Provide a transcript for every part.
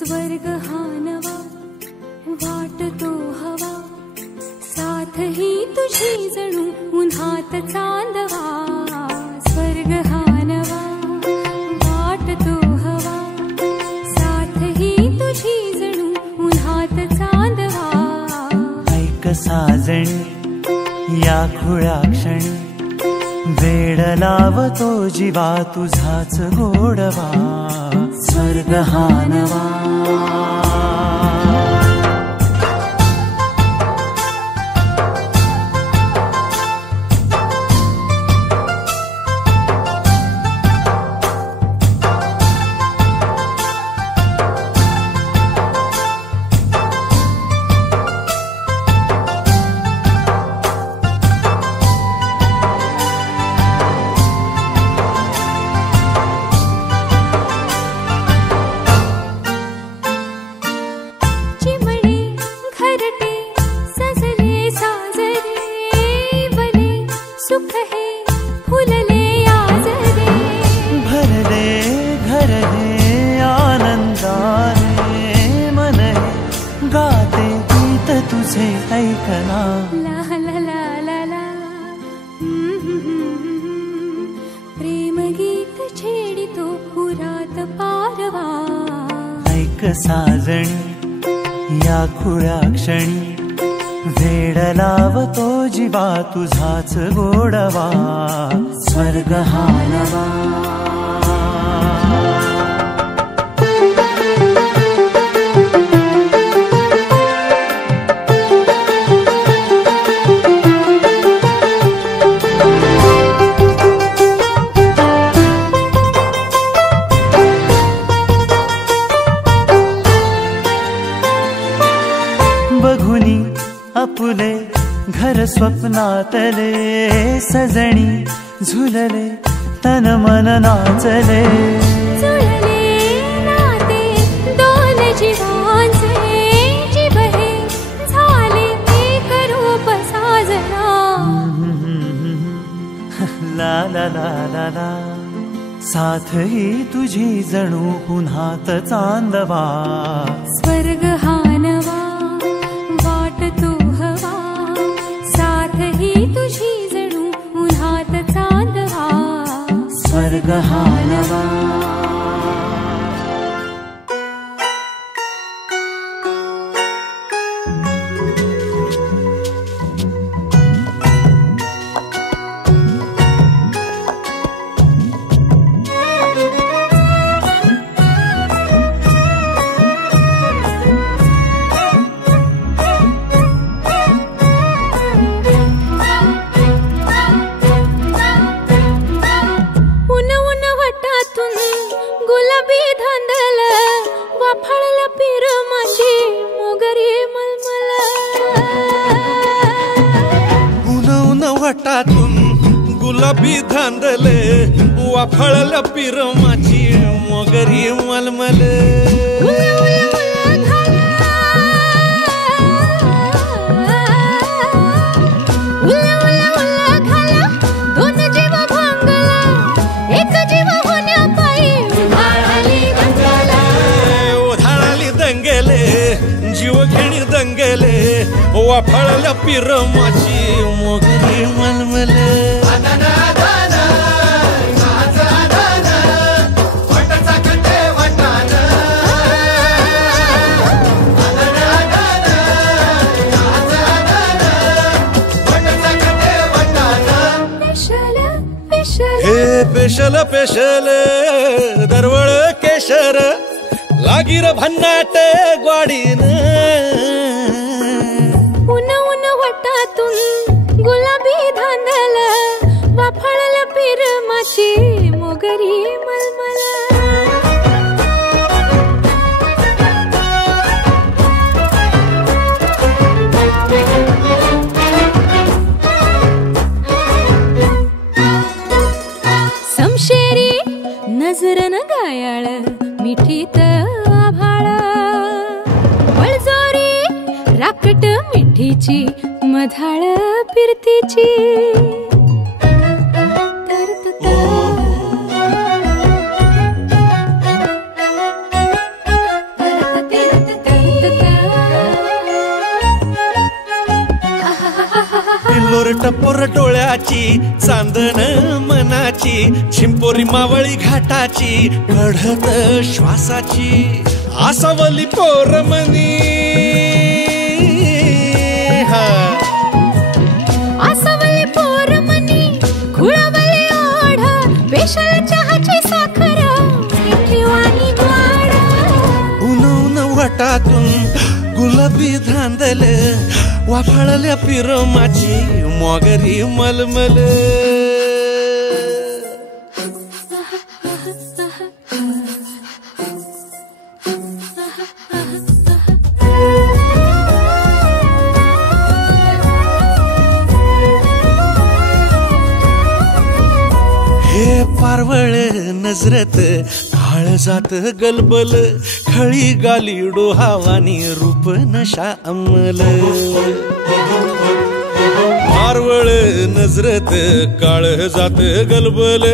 स्वर्ग हा नवा वाटतो हवा, साथ ही तुझी जणू उन्हात चांदवा. स्वर्ग हा नवा वाटतो हवा, साथ ही तुझी जणू उन्हात चांदवा. ऐक साजणी या खुळ्या क्षणी, वेड लावतो जीवा तुझाच गोडवा. स्वर्ग हा नवा. सुख है फुलले आजरे, भरले घर हे आनंदाने. मन हे गाते गीत तुझे ऐकना. ला ला ला ला ला. प्रेम गीत छेडितो पुरात पारवा. ऐक साजणी या खुळ्या क्षणी, वेड लावतो जीवा तुझाच गोडवा. स्वर्ग हा नवा. बघुनी आपुले घर स्वप्नातले, सजणी झुलले तन मन नाचले. जुळले नाते दोन जीवांचे, जीव हे झाले एक रूप साजना. ला ला ला ला ला. साथ ही तुझी जणू उन्हात चांदवा. स्वर्ग हा नवा वाटतो हवा, साथ ही तुझी जणू उन्हात चांदवा. स्वर्ग हा नवा. गुलाबी धांदल वाफाळल पिर माझी मोगरी मलमल. उन उन वाटातून गुलाबी धांदले, वाफाळल पिर माझी मोगरी मलमल. जीव घेणी दंगेले, वाफाळल्या पिर माझी मोगरी मलमल. हे पेशल पेशल दरवळ केशर, लागीर भन्नाट ग्वाडीन. उन उन वाटातून गुलाबी धांदल वाफाळल पिर माझी मोगरी मलमल. समशेरी नजरन गायाळ मिठीत आभाळ, बळजोरी राकट मिठीची मधाळ फिरतीची. ओठाची चांदण मनाची चिंपोरी मावळी घाटाची कढत श्वासाची आसावली पोरमनी आसावली पोरमनी खुळावली ओढ पेशल चहाची साखर ठेवानी गोड उन वटातून गुलाबी धांदल वाफाळल्या पिरमाची मोगरी मलमल हे पारवळ नजरत काळजात गलबल खळी गाली डोहावानी रूप नशा अंमल पारवळ नजरत काळजात गलबल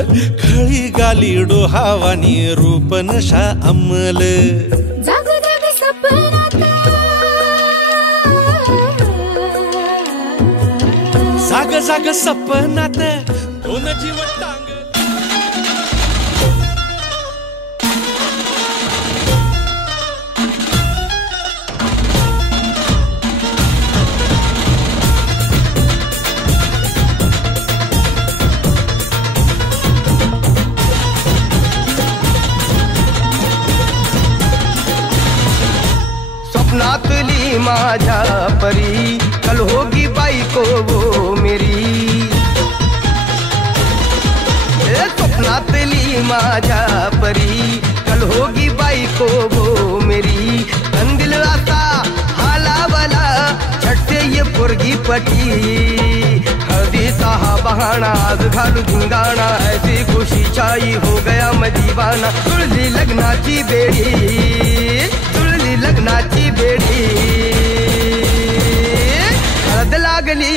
खळी गाली डोहावानी रूप नशा अंमल जाग जाग सपनात जाग जाग सपनात दोन जीव टांग स्वप्नातली माझ्या परी कल होगी बायको वो मेरी स्वप्नातली माझ्या परी कल होगी बायको वो मेरी कंदिल आता हालावला छटते ये पुरगी पटी हल्दी सा बहाना आज घालू धिंगाणा ऐसी खुशी छाई हो गया मैं दीवाना तुळली लग्नाची बेडी तुळली लग्नाची बेडी हळद लागली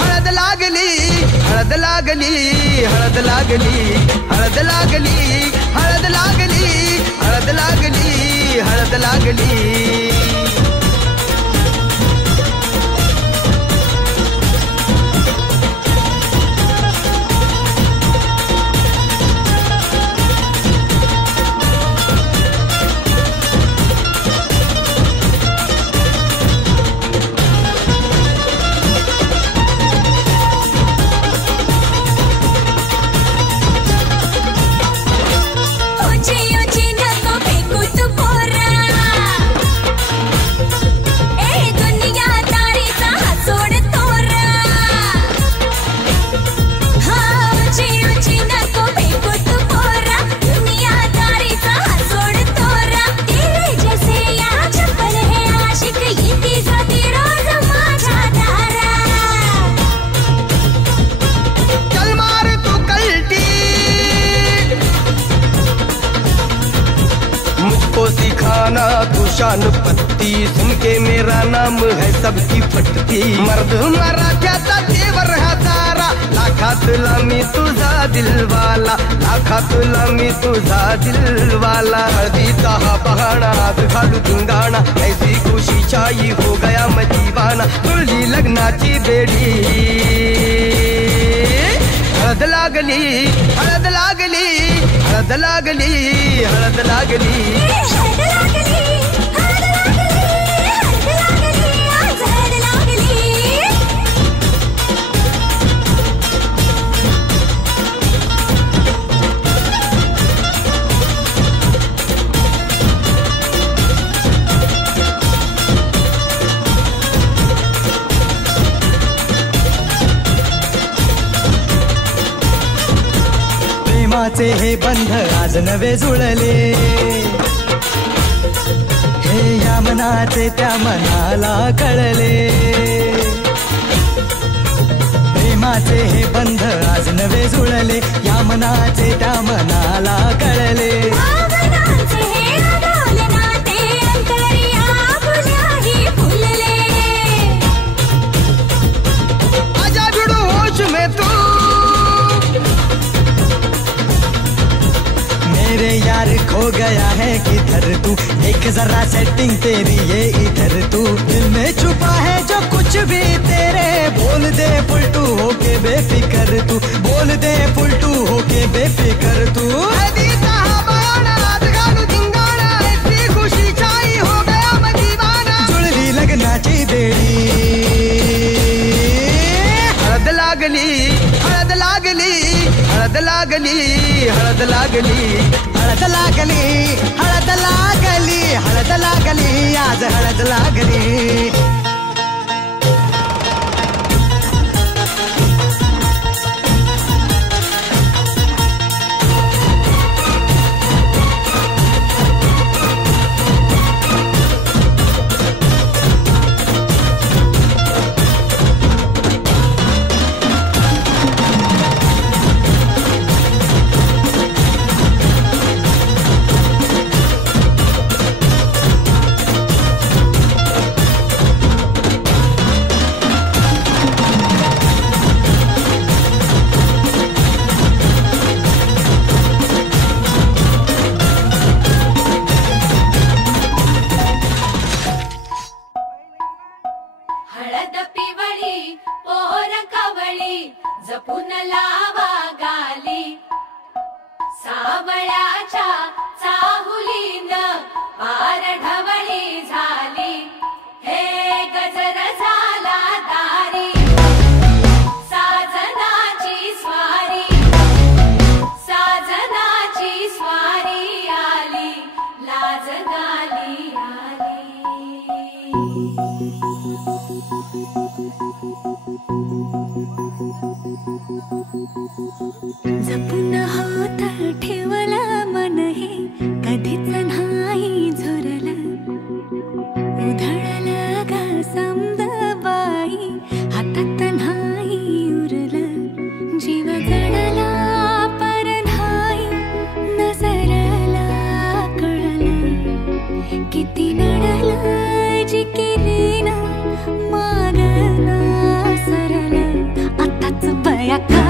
हळद लागली हळद लागली हळद लागली हळद लागली हळद लागली हळद लागली हळद लागली शान पत्ती सुन के मेरा नाम है सबकी फटती मर्द मराठ्याचा देवर हजारा लाखातला मी तुझा दिलवाला लाखातला मी तुझा दिलवाला हळदीचा हा बहाणा आज घालू धिंगाणा ऐसी खुशी छाई हो गया मैं दीवाना तुळली लग्नाची बेडी हळद लागली हळद लागली हळद लागली हळद लागली प्रेमाचे हे बंध आज नवे जुळले हे या मनाचे त्या मनाला कळले प्रेमाचे हे बंध आज नवे जुळले या मनाचे त्या मनाला कळले आजा जुड़ो होश में तू मेरे यार खो गया है किधर तू एक जरा सेटिंग तेरी ये इधर तू दिल में छुपा है जो कुछ भी तेरे बोल बोल दे फुलटू होके बेफिकर तू, बोल दे फुलटू होके बेफिकर तू। खुशी चाहिए हो गया दीवाना, जुळली लग्नाची बेडी। हळद लागली हळद लागली हळद लागली हळद लागली हळद लागली हळद लागली हळद लागली आज हळद लागली। हळद पिवळी पोर कवळी जपून लावा गाली, सावळ्याच्या चाहुलीन पार ढवळी झाली, हे गजर झाला दारी साजनाची स्वारी, साजनाची स्वारी आली लाज गाली आली। जपून होत ठेवलं मन हे कधीच नाही झुरलं, उधळलं ग समद बाई हातात नाही उरलं, जीव जडला पर नाही नजरला कळलं, किती नडलं जी केली ना मागना सरलं, आताच बया का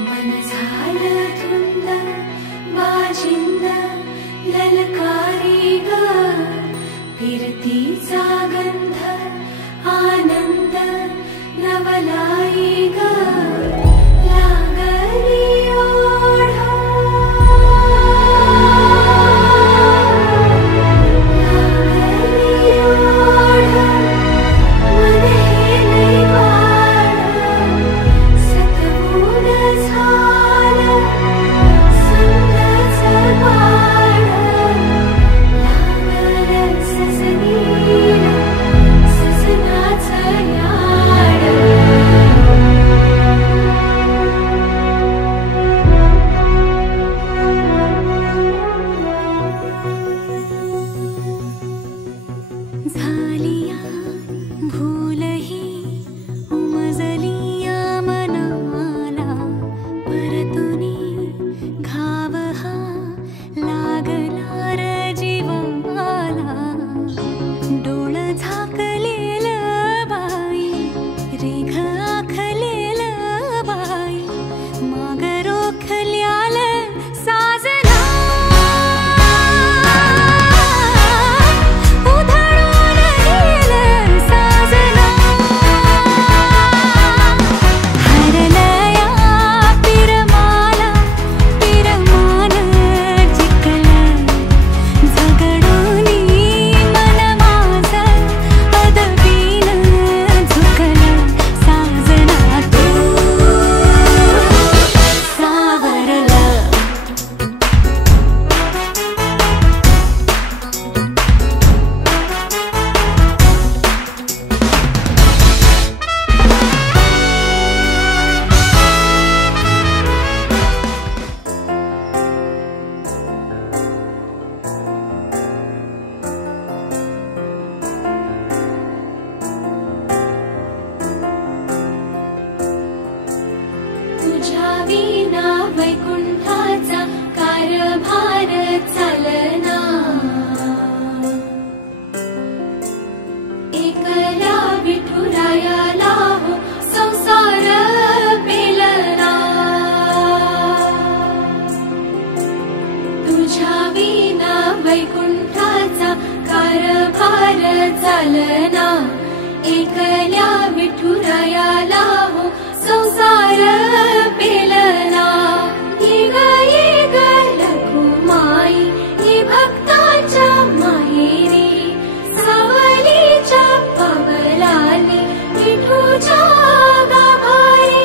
मन झालं धुंद वाजिंद ललकारी ग फिरतीचा गंध आनंद नवलाई ग लागली ओढ लागली ओढ मन हे चालना एकल्या विठुरायाला हो संसार पेलना ये ग लघुमाई ये भक्ताच्या माहेरी सावलीच्या पावलांनी विठूच्या गाभारी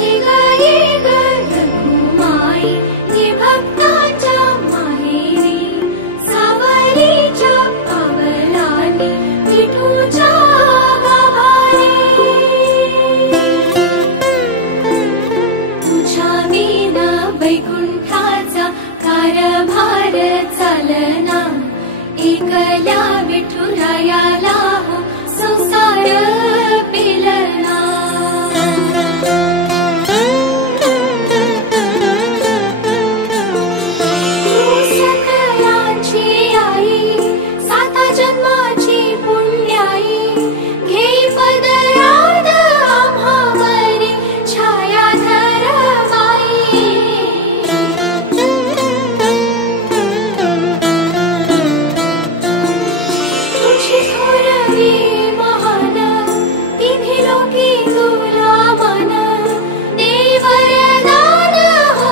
ये ग लघुमाई ये भक्ताच्या माहेरी सावलीच्या पावलांनी विठूच्या गाभारी तुझ्या विना वैकुंठाचा कारभार चालना एकल्या विठुरायाला हो संसार पेलना सकलांची आई साता जन्माची पुण्याई घेई पदराद आम्हावरी छायाधर बाई तुझी थोरवी महान तिन्ही लोकी तुला मन देई वरदान हो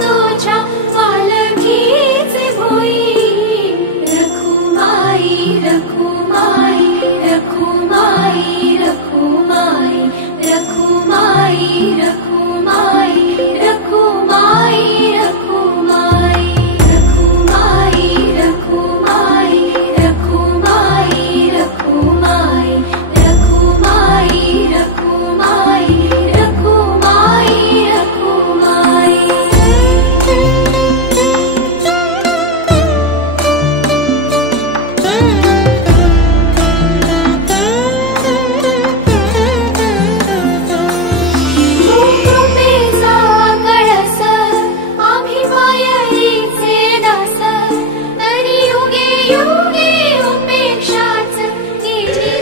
तुझ्या पालखीचे भोई रखुमाई रखुमाई रखुमाई रखुमाई रखुमाई रखुमाई रखुमाई रखुमाई रखुमाई रखुमाई रखुमाई रखुमाई रखुमाई रखुमाई रखुमाई रखुमाई कृपेचा कळस आम्ही मायेचे दास तरी युगे युगे उपेक्षाच केली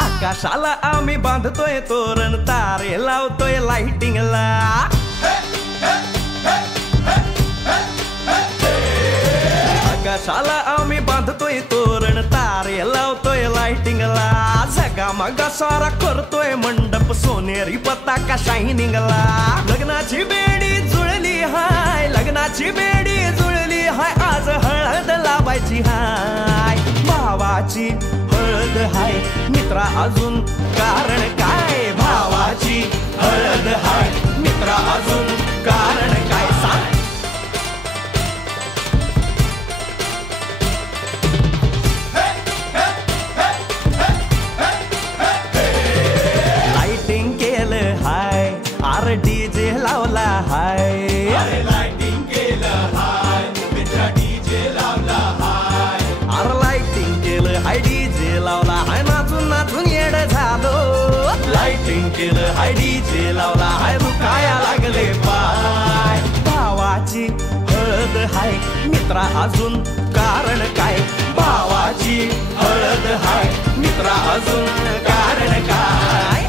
आकाशाला आम्ही बांधतोय तोरण तारे लावतोय लाइटिंगला आकाशाला आम्ही बांधतोय तोरण तारे लावतोय लाइटिंगला झगामगा सारा करतोय मंडप सोनेरी पताका शायनिंगला लग्नाची बेडी जुळली हाय लग्नाची बेडी जुळली हाय आज हळद लावायची हाय भावाची हळद हाय मित्रा अजून कारण काय भावाची हळद हाय मित्रा अजून कारण काय सांग लाइटिंग केलं हाय आर डीजे लावला हाय लाइटिंग केलं हाय मित्रा डीजे लावला हाय आर लाइटिंग केलं हाय डीजे लावला हाय नाचून नाचून येड झालो लाइटिंग केलं हाय डीजे लावला हाय रुकाया लागले पाय भावाची हळद हाय मित्रा अजून कारण काय भावाची हळद हाय मित्रा अजून कारण काय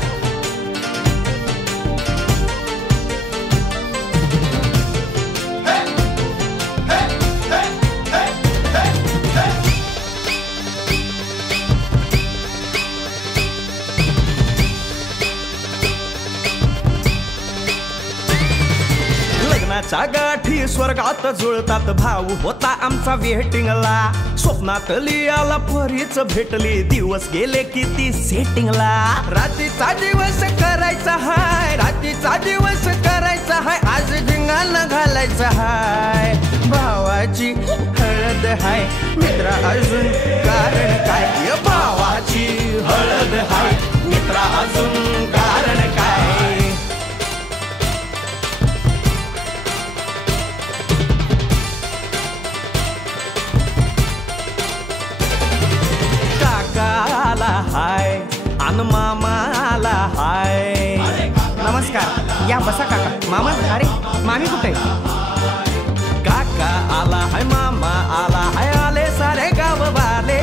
लग्नाच्या गाठी स्वर्गात जुळतात भाऊ होता आमचा वेटिंगला स्वप्नात लियाला परीच भेटली दिवस गेले किती सेटिंगला रात्रीचा दिवस करायचा हाय रात्रीचा दिवस करायचा हाय आज धिंगाणा घालायचा हाय भावाची हळद हाय मित्रा अजून कारण काय भावाची हळद हाय मित्रा अजून कारण काय हाय अन मामाला हाय नमस्कार या बसा काका मामा अरे मामी कुठे काका आला हाय मामा आला हाय आले सारे गाव वाले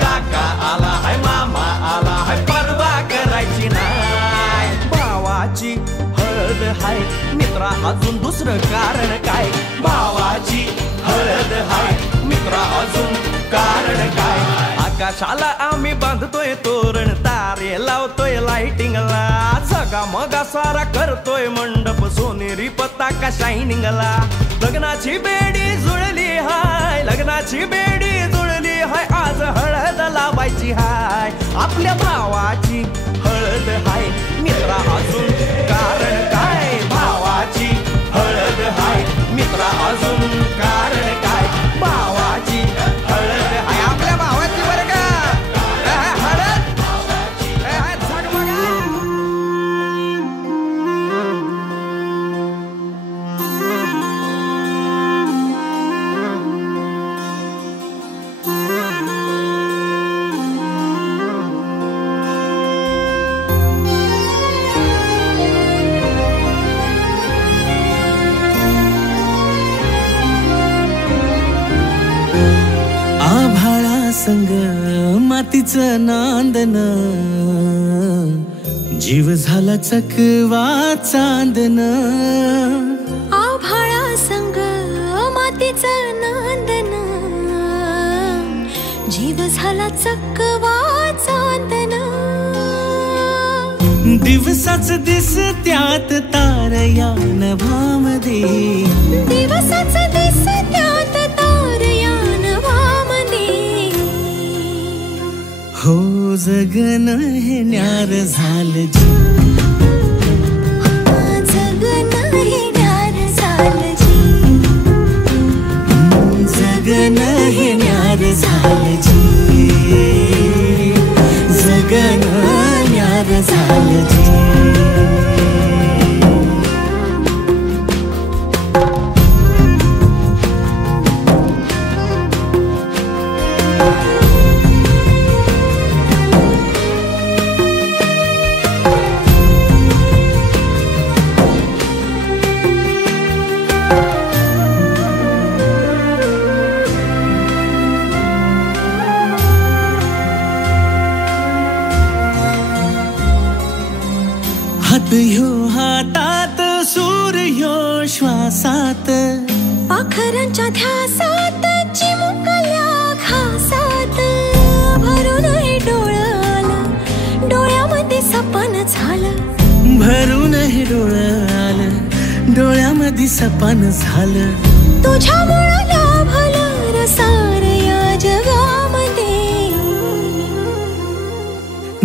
काका आला हाय मामा आला हाय परवा करायची नाय भावाची हळद हाय मित्रा अजून दुसरं कारण काय भावाची हळद हाय मित्रा अजून कारण काय आकाशाला आम्ही बांधतोय तोरण तारे लावतोय लाइटिंगला सगा मगा सारा करतोय मंडप सोनेरी पताका शायनिंगला लग्नाची बेडी जुळली हाय लग्नाची बेडी जुळली हाय आज हळद लावायची हाय आपल्या भावाची हळद हाय मित्रा अजून कारण काय भावाची हळद हाय मित्रा अजून कारण काय भावाची हळद हाय आपल्या भावाची बरं का हळद संग मातीचं नांदन जीव झाला चकवा चांदन आभाळा संग मातीचं नांदन जीव झाला चकवा चांदन दिवसाच दिस त्यात तार या नभामध्ये दिवसाच दिस त्यात तार या नभामध्ये हो जगन हे न्यार झालं जी जगन हे न्यार झालं जी जगन हे न्यार झालं जी जगन न्यार झालं जी हात ह्यो हातात सूर्यो श्वासात पाखरांच्या ध्यासात चिमुकल्या घासात भरून हे डोळं आलं डोळ्यामध्ये सपन झालं भरून हे डोळं आलं डोळ्यामध्ये सपन झालं तुझ्यामुळं लाभलं रसार या जगामध्ये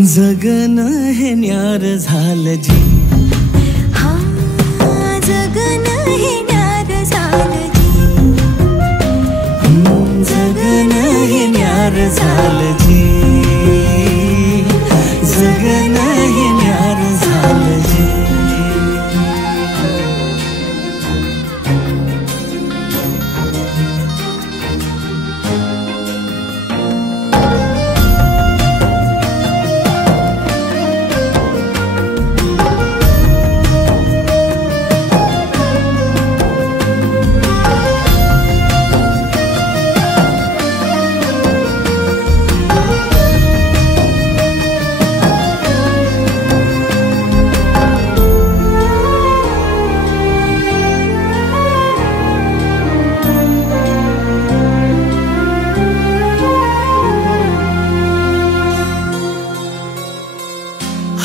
जगन हे न्यार झालं जी हा जगन हे न्यार झालं जी जगन हे न्यार झालं जी जगन हे न्यार झालं जी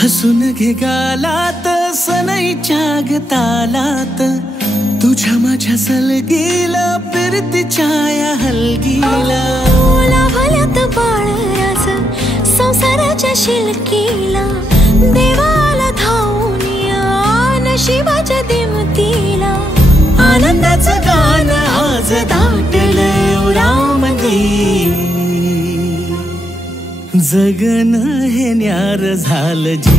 हसून घे गालात सनईच्या गतालात तुझ्या माझ्या सलगीला फिरतीच्या या हलगीला लाभल्यात बाळराज संसाराच्या शिलकीला देवाला धावून या नशिबाच्या दिमतीला आनंदाचं गाणं आज दाटलंय उरामध्ये जगन हे न्यार झालं जी